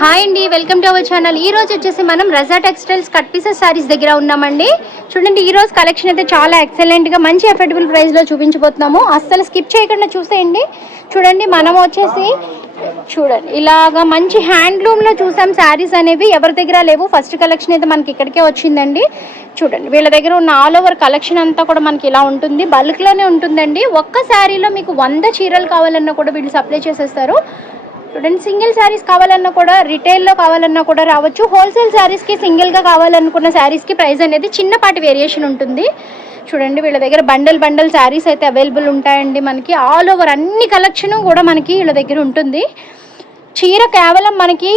Hi అండి, welcome to our channel. ఈ రోజు వచ్చేసి మనం రజా టెక్స్టైల్స్ కట్ పీసెస్ సారీస్ దగ్గర ఉన్నామండి. చూడండి, ఈ రోజు కలెక్షన్ అయితే చాలా ఎక్సలెంట్గా మంచి అఫోర్డబుల్ ప్రైస్లో చూపించబోతున్నాము. అస్సలు స్కిప్ చేయకుండా చూసేయండి. చూడండి, మనం వచ్చేసి చూడండి ఇలాగా మంచి హ్యాండ్లూమ్లో చూసాం. శారీస్ అనేవి ఎవరి దగ్గర లేవు. ఫస్ట్ కలెక్షన్ అయితే మనకి ఇక్కడికే వచ్చిందండి. చూడండి, వీళ్ళ దగ్గర ఉన్న ఆల్ ఓవర్ కలెక్షన్ అంతా కూడా మనకి ఇలా ఉంటుంది. బల్క్లోనే ఉంటుందండి. ఒక్క శారీలో మీకు 100 చీరలు కావాలన్నా కూడా వీళ్ళు సప్లై చేసేస్తారు. చూడండి, సింగిల్ శారీస్ కావాలన్నా కూడా, రిటైల్లో కావాలన్నా కూడా రావచ్చు. హోల్సేల్ శారీస్కి సింగిల్గా కావాలనుకున్న శారీస్కి ప్రైస్ అనేది చిన్నపాటి వేరియేషన్ ఉంటుంది. చూడండి, వీళ్ళ దగ్గర బండల్ శారీస్ అయితే అవైలబుల్ ఉంటాయండి. మనకి ఆల్ ఓవర్ అన్ని కలెక్షన్ కూడా మనకి వీళ్ళ దగ్గర ఉంటుంది. చీర కేవలం మనకి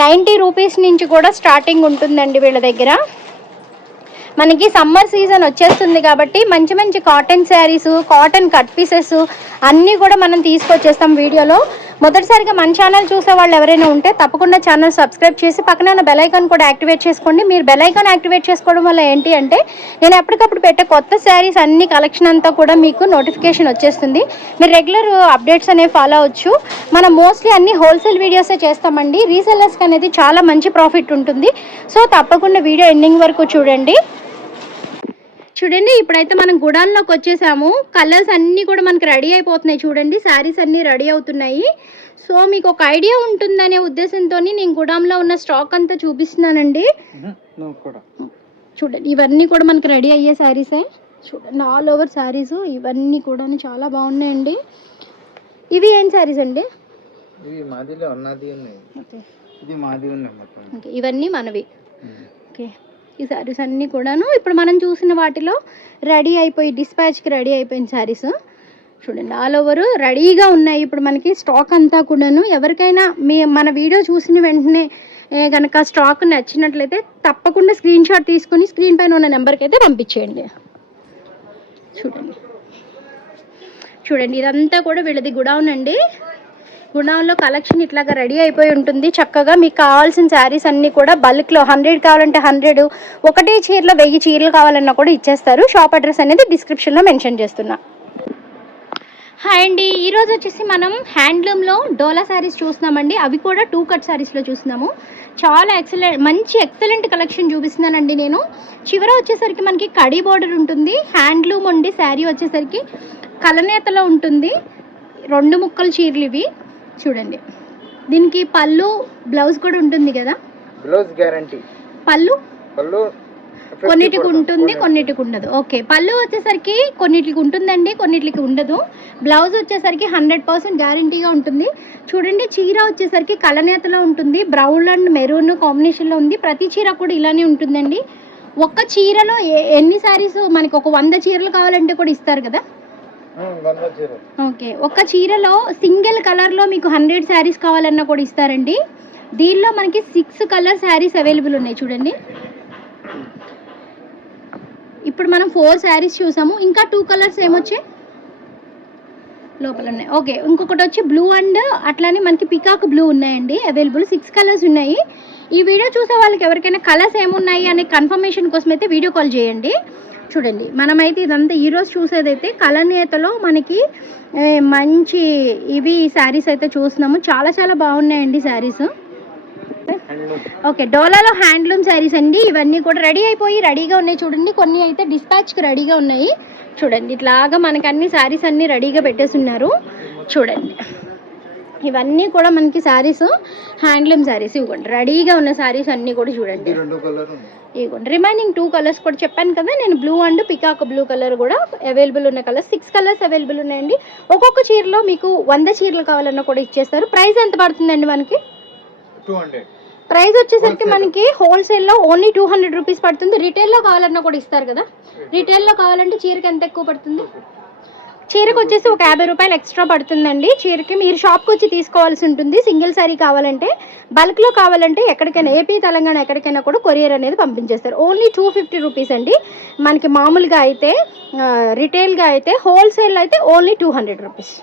90 రూపీస్ నుంచి కూడా స్టార్టింగ్ ఉంటుందండి వీళ్ళ దగ్గర. మనకి సమ్మర్ సీజన్ వచ్చేస్తుంది కాబట్టి మంచి మంచి cotton saris, cotton cut pieces అన్నీ కూడా మనం తీసుకొచ్చేస్తాం వీడియోలో. మొదటిసారిగా మన ఛానల్ చూసే వాళ్ళు ఎవరైనా ఉంటే తప్పకుండా ఛానల్ సబ్స్క్రైబ్ చేసి పక్కన ఉన్న బెల్ ఐకాన్ కూడా యాక్టివేట్ చేసుకోండి. మీరు బెల్ ఐకాన్ యాక్టివేట్ చేసుకోవడం వల్ల ఏంటి అంటే నేను ఎప్పటికప్పుడు పెట్టే కొత్త శారీస్ అన్ని కలెక్షన్ అంతా కూడా మీకు నోటిఫికేషన్ వచ్చేస్తుంది. మీరు రెగ్యులర్ అప్డేట్స్ అనేవి ఫాలో అవ్వచ్చు. మనం మోస్ట్లీ అన్ని హోల్సేల్ వీడియోసే చేస్తామండి. రీసెల్లర్స్కి అనేది చాలా మంచి ప్రాఫిట్ ఉంటుంది. సో తప్పకుండా వీడియో ఎండింగ్ వరకు చూడండి. చూడండి, ఇప్పుడైతే మనం గుడాన్లోకి వచ్చేసాము. కలర్స్ అన్నీ కూడా మనకి రెడీ అయిపోతున్నాయి. చూడండి, శారీస్ అన్నీ రెడీ అవుతున్నాయి. సో మీకు ఒక ఐడియా ఉంటుందనే ఉద్దేశంతో నేను గుడాంలో ఉన్న స్టాక్ అంతా చూపిస్తున్నానండి. చూడండి, ఇవన్నీ కూడా మనకి రెడీ అయ్యే శారీసే. చూడండి, ఆల్ ఓవర్ శారీస్ ఇవన్నీ కూడా చాలా బాగున్నాయండి. ఇవి ఏం శారీస్ అండి? ఇవన్నీ మనవి. ఓకే, ఈ శారీస్ అన్నీ కూడాను ఇప్పుడు మనం చూసిన వాటిలో రెడీ అయిపోయి డిస్పాచ్కి రెడీ అయిపోయిన శారీస్. చూడండి, ఆల్ ఓవర్ రెడీగా ఉన్నాయి. ఇప్పుడు మనకి స్టాక్ అంతా కూడాను. ఎవరికైనా మన వీడియో చూసిన వెంటనే కనుక స్టాక్ నచ్చినట్లయితే తప్పకుండా స్క్రీన్ షాట్ తీసుకొని స్క్రీన్ పైన ఉన్న నెంబర్కి అయితే పంపించేయండి. చూడండి, ఇదంతా కూడా వీళ్ళది గుడౌన్ అండి. గుణంలో కలెక్షన్ ఇట్లాగా రెడీ అయిపోయి ఉంటుంది. చక్కగా మీకు కావాల్సిన శారీస్ అన్నీ కూడా బల్క్లో 100 కావాలంటే 100, ఒకటే చీరలో 1000 చీరలు కావాలన్నా కూడా ఇచ్చేస్తారు. షాప్ అడ్రస్ అనేది డిస్క్రిప్షన్లో మెన్షన్ చేస్తున్నా. హాయ్ అండి, ఈరోజు వచ్చేసి మనం హ్యాండ్లూమ్లో డోలా శారీస్ చూస్తున్నామండి. అవి కూడా 2 కట్ శారీస్లో చూస్తున్నాము. చాలా మంచి ఎక్సలెంట్ కలెక్షన్ చూపిస్తున్నానండి నేను. చివర వచ్చేసరికి మనకి కడీ బోర్డర్ ఉంటుంది. హ్యాండ్లూమ్ ఉండి శారీ వచ్చేసరికి కలనేతలో ఉంటుంది. 2 ముక్కల చీరలు ఇవి. చూడండి, దీనికి పళ్ళు బ్లౌజ్ కూడా ఉంటుంది కదా. Blouse guarantee. పళ్ళు కొన్నిటికి ఉంటుంది, కొన్నిటికి ఉండదు. ఓకే, పళ్ళు వచ్చేసరికి కొన్నిటికి ఉంటుందండి, కొన్నిటికి ఉండదు. బ్లౌజ్ వచ్చేసరికి 100% గ్యారంటీగా ఉంటుంది. చూడండి, చీర వచ్చేసరికి కలనేతలో ఉంటుంది. బ్రౌన్ అండ్ మెరూన్ కాంబినేషన్లో ఉంది. ప్రతి చీర కూడా ఇలానే ఉంటుందండి. ఒక్క చీరలో ఎన్ని శారీస్ మనకి ఒక 100 చీరలు కావాలంటే కూడా ఇస్తారు కదా. ఓకే, ఒక చీరలో సింగిల్ కలర్లో మీకు 100 శారీస్ కావాలన్నా కూడా ఇస్తారండి. దీనిలో మనకి 6 కలర్ శారీస్ అవైలబుల్ ఉన్నాయి. చూడండి, ఇప్పుడు మనం 4 శారీస్ చూసాము. ఇంకా 2 కలర్స్ ఏమొచ్చాయి లోపల ఉన్నాయి. ఓకే, ఇంకొకటి వచ్చి బ్లూ అండ్ అట్లానే మనకి పికాక్ బ్లూ ఉన్నాయండి అవైలబుల్. 6 కలర్స్ ఉన్నాయి. ఈ వీడియో చూసే వాళ్ళకి ఎవరికైనా కలర్స్ ఏమున్నాయి అనే కన్ఫర్మేషన్ కోసం అయితే వీడియో కాల్ చేయండి. చూడండి, మనమైతే ఇదంతా ఈరోజు చూసేదైతే కలనేతలో మనకి మంచి ఇవి శారీస్ అయితే చూస్తున్నాము. చాలా చాలా బాగున్నాయండి శారీస్. ఓకే, డోలాలో హ్యాండ్లూమ్ శారీస్ అండి. ఇవన్నీ కూడా రెడీ అయిపోయి రెడీగా ఉన్నాయి. చూడండి, కొన్ని అయితే డిస్పాచ్కి రెడీగా ఉన్నాయి. చూడండి, ఇట్లాగా మనకి అన్ని శారీస్ అన్నీ రెడీగా పెట్టేస్తున్నారు. చూడండి, ఇవన్నీ కూడా మనకి శారీస్ హ్యాండ్లూమ్ శారీస్. ఇవ్వండి, రెడీగా ఉన్న శారీస్ అన్నీ కూడా చూడండి. ఇవ్వండి, రిమైనింగ్ 2 కలర్స్ కూడా చెప్పాను కదా నేను. Blue and peacock blue colour కూడా అవైలబుల్ ఉన్న కలర్. 6 కలర్స్ అవైలబుల్ ఉన్నాయండి. ఒక్కొక్క చీరలో మీకు 100 చీరలు కావాలన్నా కూడా ఇచ్చేస్తారు. ప్రైస్ ఎంత పడుతుందండి మనకి? 200. ప్రైస్ వచ్చేసరికి మనకి హోల్సేల్లో ఓన్లీ 200 రూపీస్ పడుతుంది. రిటైల్లో కావాలన్నా కూడా ఇస్తారు కదా. రిటైల్లో కావాలంటే చీరకి ఎంత ఎక్కువ పడుతుంది? చీరకు వచ్చేసి ఒక 50 రూపాయలు ఎక్స్ట్రా పడుతుందండి. చీరకి మీరు షాప్కి వచ్చి తీసుకోవాల్సి ఉంటుంది. సింగిల్ శారీ కావాలంటే, బల్క్లో కావాలంటే ఎక్కడికైనా ఏపీ తెలంగాణ ఎక్కడికైనా కూడా కొరియర్ అనేది పంపించేస్తారు. ఓన్లీ 250 రూపీస్ అండి మనకి. మామూలుగా అయితే రిటైల్గా అయితే, హోల్సేల్ అయితే ఓన్లీ 200 రూపీస్.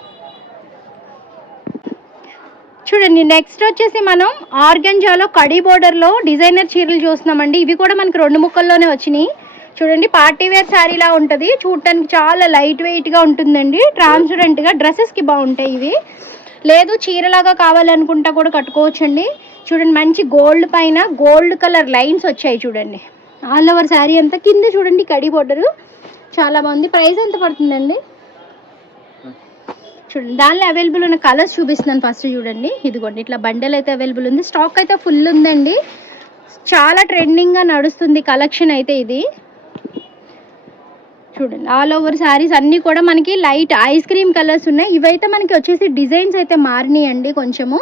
చూడండి, నెక్స్ట్ వచ్చేసి మనం ఆర్గంజాలో కడీ బోర్డర్లో డిజైనర్ చీరలు చూస్తున్నామండి. ఇవి కూడా మనకి 2 ముక్కల్లోనే వచ్చినాయి. చూడండి, పార్టీ వేర్ శారీలా ఉంటుంది. చూడటానికి చాలా లైట్ వెయిట్గా ఉంటుందండి. ట్రాన్స్పరెంట్గా డ్రెస్సెస్కి బాగుంటాయి ఇవి. లేదు చీరలాగా కావాలనుకుంటా కూడా కట్టుకోవచ్చండి. చూడండి మంచి గోల్డ్ పైన గోల్డ్ కలర్ లైన్స్ వచ్చాయి చూడండి. ఆల్ ఓవర్ శారీ అంతా కింద చూడండి కడి బోర్డరు చాలా బాగుంది. ప్రైస్ ఎంత పడుతుందండి? చూడండి దానిలో అవైలబుల్ ఉన్న కలర్స్ చూపిస్తున్నాను. ఫస్ట్ చూడండి ఇదిగోండి ఇట్లా బండల్ అయితే అవైలబుల్ ఉంది. స్టాక్ అయితే ఫుల్ ఉందండి. చాలా ట్రెండింగ్గా నడుస్తుంది కలెక్షన్ అయితే ఇది. చూడండి ఆల్ ఓవర్ శారీస్ అన్నీ కూడా మనకి లైట్ ఐస్ క్రీమ్ కలర్స్ ఉన్నాయి. ఇవైతే మనకి వచ్చేసి డిజైన్స్ అయితే మారినాయండి కొంచెము.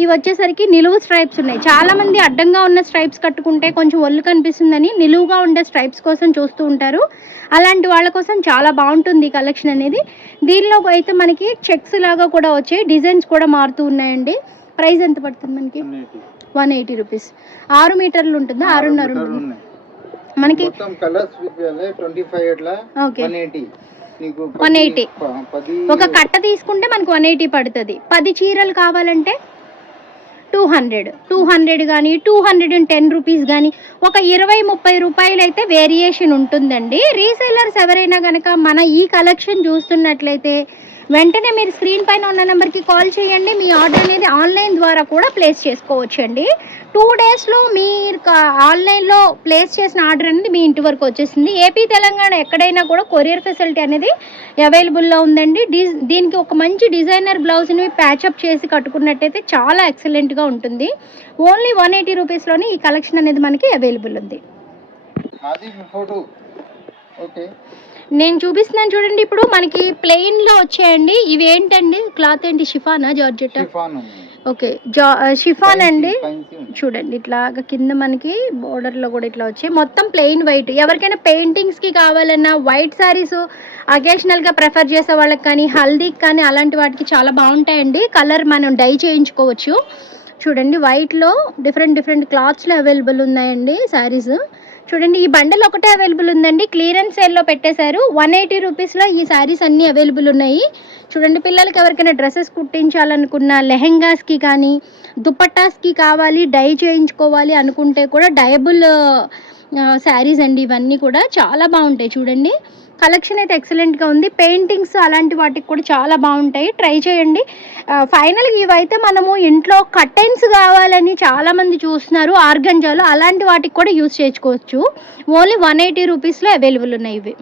ఇవి వచ్చేసరికి నిలువు స్ట్రైప్స్ ఉన్నాయి. చాలామంది అడ్డంగా ఉన్న స్ట్రైప్స్ కట్టుకుంటే కొంచెం ఒళ్ళు కనిపిస్తుందని నిలువుగా ఉండే స్ట్రైప్స్ కోసం చూస్తూ ఉంటారు. అలాంటి వాళ్ళ కోసం చాలా బాగుంటుంది ఈ కలెక్షన్ అనేది. దీనిలో అయితే మనకి చెక్స్ లాగా కూడా వచ్చాయి, డిజైన్స్ కూడా మారుతూ ఉన్నాయండి. ప్రైస్ ఎంత పడుతుంది మనకి? 180 రూపీస్. 6 మీటర్లు ఉంటుందా? 6.5 ఉంటుంది మనకి. కలర్స్ 25 అట్లా 180. 180 ఒక కట్ట తీసుకుంటే మనకు 180 పడుతుంది. 10 చీరలు కావాలంటే 200 కానీ 210 రూపీస్ కానీ ఒక 20-30 రూపాయలు అయితే వేరియేషన్ ఉంటుందండి. రీసేలర్స్ ఎవరైనా కనుక మన ఈ కలెక్షన్ చూస్తున్నట్లయితే వెంటనే మీరు స్క్రీన్ పైన ఉన్న నెంబర్కి కాల్ చేయండి. మీ ఆర్డర్ అనేది ఆన్లైన్ ద్వారా కూడా ప్లేస్ చేసుకోవచ్చండి. 2 డేస్లో మీరు ఆన్లైన్లో ప్లేస్ చేసిన ఆర్డర్ అనేది మీ ఇంటి వరకు వచ్చేసింది. ఏపీ తెలంగాణ ఎక్కడైనా కూడా కొరియర్ ఫెసిలిటీ అనేది అవైలబుల్లో ఉందండి. దీనికి ఒక మంచి డిజైనర్ బ్లౌజ్ని ప్యాచప్ చేసి కట్టుకున్నట్టయితే చాలా ఎక్సలెంట్గా ఉంటుంది. ఓన్లీ 180 రూపీస్లోనే ఈ కలెక్షన్ అనేది మనకి అవైలబుల్ ఉంది. నేను చూపిస్తున్నాను చూడండి. ఇప్పుడు మనకి ప్లెయిన్లో వచ్చాయండి. ఇవి ఏంటండి? క్లాత్ ఏంటి? షిఫానా జార్జెట్టా? ఓకే షిఫాన్ అండి. చూడండి ఇట్లాగా కింద మనకి బోర్డర్లో కూడా ఇట్లా వచ్చాయి. మొత్తం ప్లెయిన్ వైట్. ఎవరికైనా పెయింటింగ్స్కి కావాలన్నా వైట్ శారీస్ అకేషనల్గా ప్రిఫర్ చేసే వాళ్ళకి కానీ హల్దీకి కానీ అలాంటి వాటికి చాలా బాగుంటాయండి. కలర్ మనం డై చేయించుకోవచ్చు. చూడండి వైట్లో డిఫరెంట్ క్లాత్స్లో అవైలబుల్ ఉన్నాయండి శారీస్. చూడండి ఈ బండల్ ఒకటే అవైలబుల్ ఉందండి. క్లియరెన్స్ సేల్లో పెట్టేశారు. 180 రూపీస్లో ఈ శారీస్ అన్నీ అవైలబుల్ ఉన్నాయి. చూడండి పిల్లలకి ఎవరికైనా డ్రెస్సెస్ కుట్టించాలనుకున్న లెహెంగాస్కి కానీ దుపట్టాస్కి కావాలి డై చేయించుకోవాలి అనుకుంటే కూడా డయబుల్ శారీస్ అండి. ఇవన్నీ కూడా చాలా బాగుంటాయి. చూడండి కలెక్షన్ అయితే ఎక్సలెంట్గా ఉంది. పెయింటింగ్స్ అలాంటి వాటికి కూడా చాలా బాగుంటాయి. ట్రై చేయండి. ఫైనల్గా ఇవైతే మనము ఇంట్లో కర్టెన్స్ కావాలని చాలామంది చూస్తున్నారు ఆర్గంజాలో. అలాంటి వాటికి కూడా యూజ్ చేసుకోవచ్చు. ఓన్లీ 180 రూపీస్లో అవైలబుల్ ఉన్నాయి ఇవి.